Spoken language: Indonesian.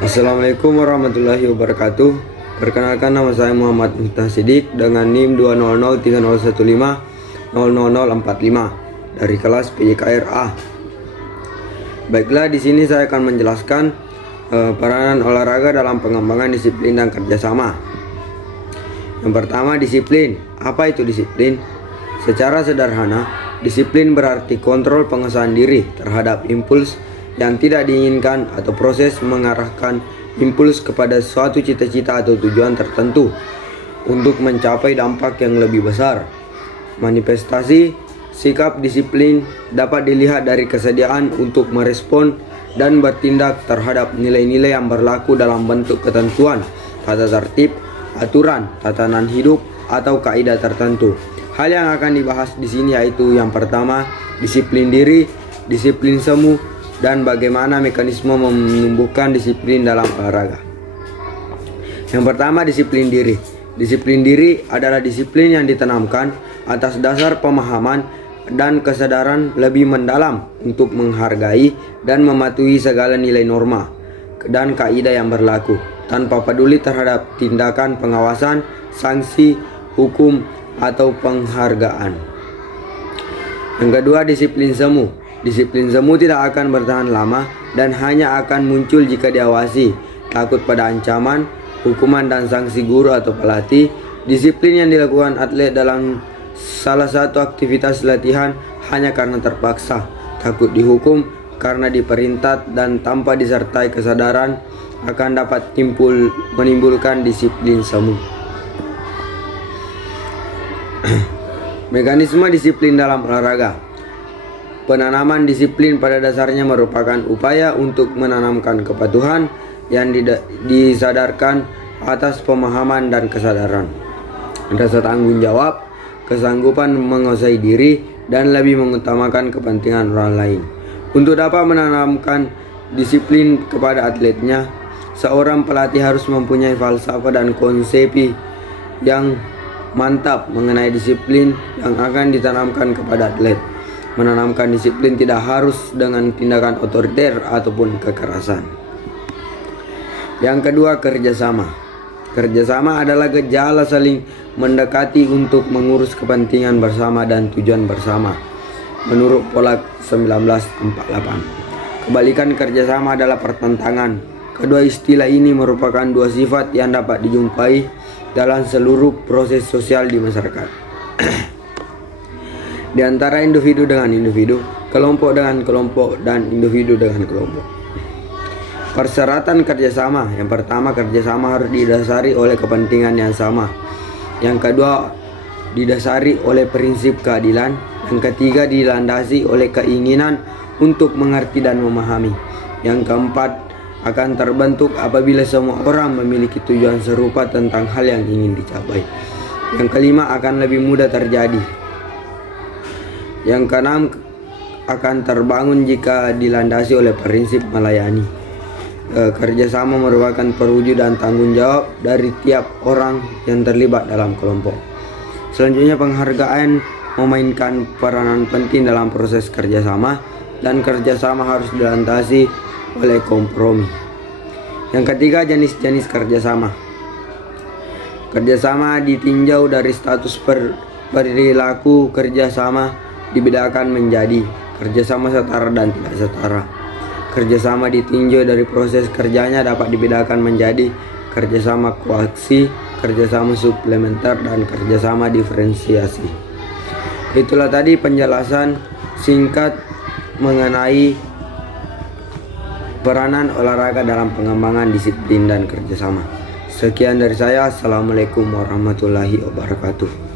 Assalamualaikum warahmatullahi wabarakatuh. Perkenalkan, nama saya Muhammad Miftah Siddiq dengan NIM 20030150045 dari kelas PJKR A. Baiklah, di sini saya akan menjelaskan peranan olahraga dalam pengembangan disiplin dan kerjasama. Yang pertama, disiplin. Apa itu disiplin? Secara sederhana, disiplin berarti kontrol pengesahan diri terhadap impuls yang tidak diinginkan atau proses mengarahkan impuls kepada suatu cita-cita atau tujuan tertentu untuk mencapai dampak yang lebih besar. Manifestasi sikap disiplin dapat dilihat dari kesediaan untuk merespon dan bertindak terhadap nilai-nilai yang berlaku dalam bentuk ketentuan, tata tertib, aturan, tatanan hidup, atau kaidah tertentu. Hal yang akan dibahas di sini yaitu yang pertama, disiplin diri, disiplin semu, dan bagaimana mekanisme menumbuhkan disiplin dalam olahraga. Yang pertama, disiplin diri. Disiplin diri adalah disiplin yang ditanamkan atas dasar pemahaman dan kesadaran lebih mendalam untuk menghargai dan mematuhi segala nilai norma dan kaidah yang berlaku, tanpa peduli terhadap tindakan pengawasan, sanksi, hukum, atau penghargaan. Yang kedua, disiplin semu. Disiplin semu tidak akan bertahan lama dan hanya akan muncul jika diawasi, takut pada ancaman, hukuman, dan sanksi guru atau pelatih. Disiplin yang dilakukan atlet dalam salah satu aktivitas latihan hanya karena terpaksa, takut dihukum karena diperintah, dan tanpa disertai kesadaran akan dapat menimbulkan disiplin semu. Mekanisme disiplin dalam olahraga. Penanaman disiplin pada dasarnya merupakan upaya untuk menanamkan kepatuhan yang disadarkan atas pemahaman dan kesadaran, rasa tanggung jawab, kesanggupan menguasai diri, dan lebih mengutamakan kepentingan orang lain. Untuk dapat menanamkan disiplin kepada atletnya, seorang pelatih harus mempunyai falsafah dan konsep yang mantap mengenai disiplin yang akan ditanamkan kepada atlet. Menanamkan disiplin tidak harus dengan tindakan otoriter ataupun kekerasan. Yang kedua, kerjasama. Kerjasama adalah gejala saling mendekati untuk mengurus kepentingan bersama dan tujuan bersama, menurut Pollack 1948. Kebalikan kerjasama adalah pertentangan. Kedua istilah ini merupakan dua sifat yang dapat dijumpai dalam seluruh proses sosial di masyarakat. Di antara individu dengan individu, kelompok dengan kelompok, dan individu dengan kelompok. Persyaratan kerjasama. Yang pertama, kerjasama harus didasari oleh kepentingan yang sama. Yang kedua, didasari oleh prinsip keadilan. Yang ketiga, dilandasi oleh keinginan untuk mengerti dan memahami. Yang keempat, akan terbentuk apabila semua orang memiliki tujuan serupa tentang hal yang ingin dicapai. Yang kelima, akan lebih mudah terjadi. Yang keenam, akan terbangun jika dilandasi oleh prinsip melayani. Kerjasama merupakan perwujudan tanggung jawab dari tiap orang yang terlibat dalam kelompok. Selanjutnya, penghargaan memainkan peranan penting dalam proses kerjasama, dan kerjasama harus dilandasi oleh kompromi. Yang ketiga, jenis-jenis kerjasama. Kerjasama ditinjau dari status perilaku. Kerjasama dibedakan menjadi kerjasama setara dan tidak setara. Kerjasama ditinjau dari proses kerjanya dapat dibedakan menjadi kerjasama koaksi, kerjasama suplementer, dan kerjasama diferensiasi. Itulah tadi penjelasan singkat mengenai peranan olahraga dalam pengembangan disiplin dan kerjasama. Sekian dari saya. Assalamualaikum warahmatullahi wabarakatuh.